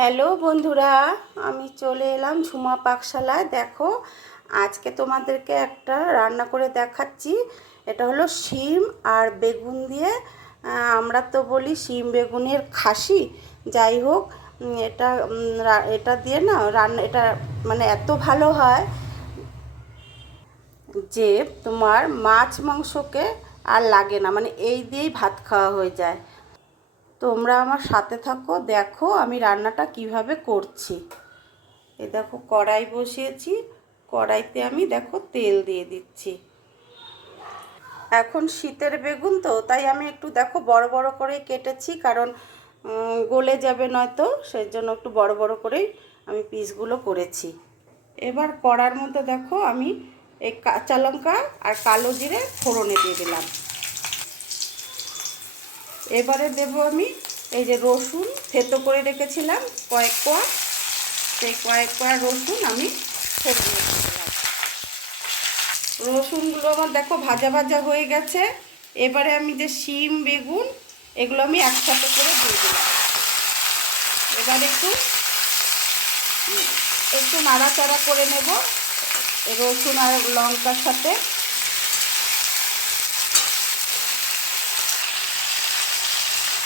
Hello বন্ধুরা, আমি চলে এলাম ঝুমা পাকশালায়। দেখো, আজকে তোমাদেরকে একটা রান্না করে দেখাচ্ছি। এটা হলো শিম আর বেগুন দিয়ে, আমরা তো বলি শিম বেগুনের খাসি। যাই হোক, এটা দিয়ে না রান্না, এটা মানে এত ভালো হয় যে তোমার মাছ মাংসকে আর লাগে না, মানে এই দিয়েই ভাত খাওয়া হয়ে যায়। তোমরা আমার সাথে থাকো, দেখো আমি রান্নাটা কিভাবে করছি। এই দেখো, কড়াই বসিয়েছি। কড়াইতে আমি দেখো তেল দিয়ে দিচ্ছি। এখন শীতের বেগুন তো, তাই আমি একটু দেখো বড় বড় করেই কেটেছি, কারণ গলে যাবে নয়তো, সেই জন্য একটু বড় বড় করেই আমি পিসগুলো করেছি। এবার কড়ার মধ্যে দেখো আমি এই কাঁচা লঙ্কা আর কালো জিরে ফোড়নে দিয়ে দিলাম। এবারে দেব আমি এই যে রসুন থেতো করে রেখেছিলাম কয়েক কোয়া, সেই কয়েক কোয়া রসুন আমি ফোড়নে দিলাম। রসুনগুলো আমার দেখো ভাজা ভাজা হয়ে গেছে। এবারে আমি যে শিম বেগুন এগুলো আমি একসাথে করে দিয়ে দিলাম। এবার একটু একটু নাড়াচাড়া করে নেব রসুন আর লঙ্কার সাথে।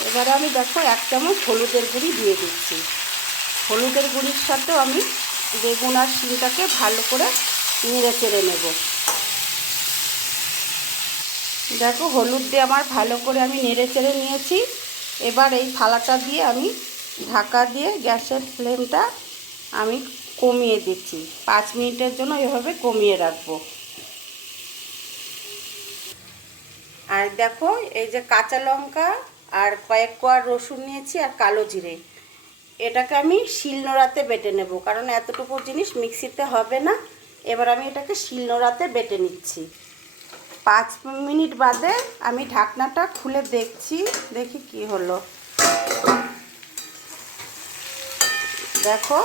এবারে আমি দেখো 1 চামচ হলুদের গুঁড়ি দিয়ে দিচ্ছি। হলুদের গুঁড়ির সাথেও আমি বেগুন আর শিমটাকে ভালো করে নেড়ে চেড়ে নেব। দেখো, হলুদ দিয়ে আমার ভালো করে আমি নেড়ে চেড়ে নিয়েছি। এবার এই থালাটা দিয়ে আমি ঢাকা দিয়ে গ্যাসের ফ্লেমটা আমি কমিয়ে দিচ্ছি। 5 মিনিটের জন্য এভাবে কমিয়ে রাখবো। আর দেখো, এই যে কাঁচা লঙ্কা আর কয়েক কোয়া রসুন নিয়েছি আর কালো জিরে, এটাকে আমি শিলনোড়াতে বেটে নেব, কারণ এতটুকু জিনিস মিক্সিতে হবে না। এবার আমি এটাকে শিলনোড়াতে বেটে নিচ্ছি। 5 মিনিট বাদে আমি ঢাকনাটা খুলে দেখছি, দেখি কি হলো। দেখো,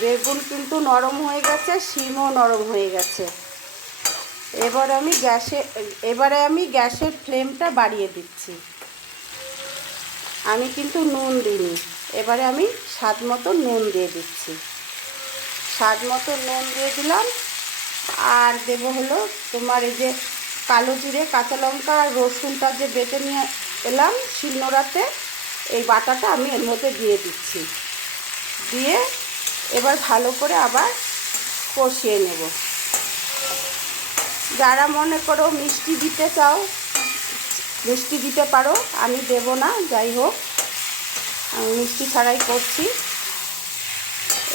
বেগুন কিন্তু নরম হয়ে গেছে, শিমও নরম হয়ে গেছে। এবারে আমি গ্যাসের ফ্লেমটা বাড়িয়ে দিচ্ছি। আমি কিন্তু নুন দিইনি। এবারে আমি স্বাদ মতো নুন দিয়ে দিচ্ছি। স্বাদ মতো নুন দিয়ে দিলাম। আর দেবো হলো তোমার এই যে কালো জিরে, কাঁচা লঙ্কা আর রসুনটা যে বেটে নিয়ে এলাম শিলনোড়াতে, এই বাটাটা আমি এর মধ্যে দিয়ে দিচ্ছি। দিয়ে এবার ভালো করে আবার কষিয়ে নেব। যারা মনে করো মিষ্টি দিতে চাও মিষ্টি দিতে পারো, আমি দেব না। যাই হোক, আমি মিষ্টি ছাড়াই করছি।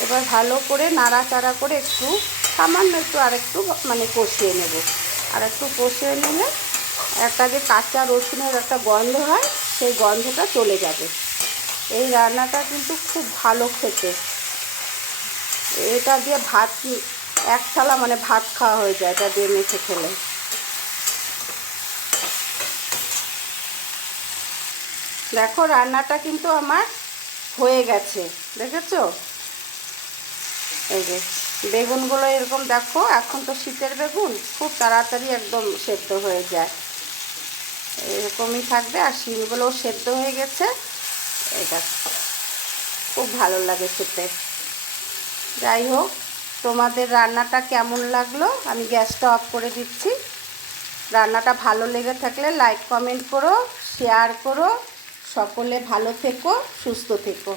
এবার ভালো করে নাড়াচাড়া করে একটু সামান্য একটু আরেকটু মানে কষিয়ে নেব। আর একটু কষিয়ে নিলে একটা যে কাঁচা রসুনের একটা গন্ধ হয়, সেই গন্ধটা চলে যাবে। এই রান্নাটা কিন্তু খুব ভালো খেতে। এটা দিয়ে ভাত 1 থালা মানে ভাত খাওয়া হয়ে যায় এটা দিয়ে মেখে খেলে। দেখো, রান্নাটা কিন্তু আমার হয়ে গেছে, দেখেছো? এই যে বেগুনগুলো এরকম দেখো, এখন তো শীতের বেগুন খুব তাড়াতাড়ি একদম সেদ্ধ হয়ে যায়, এরকমই থাকবে। আর শিমগুলোও সেদ্ধ হয়ে গেছে। এটা খুব ভালো লাগে খেতে। যাই হোক, তোমাদের রান্নাটা কেমন লাগলো? আমি গ্যাসটা অফ করে দিচ্ছি। রান্নাটা ভালো লেগে থাকলে লাইক কমেন্ট করো, শেয়ার করো। সকলে ভালো থেকো, সুস্থ থেকো।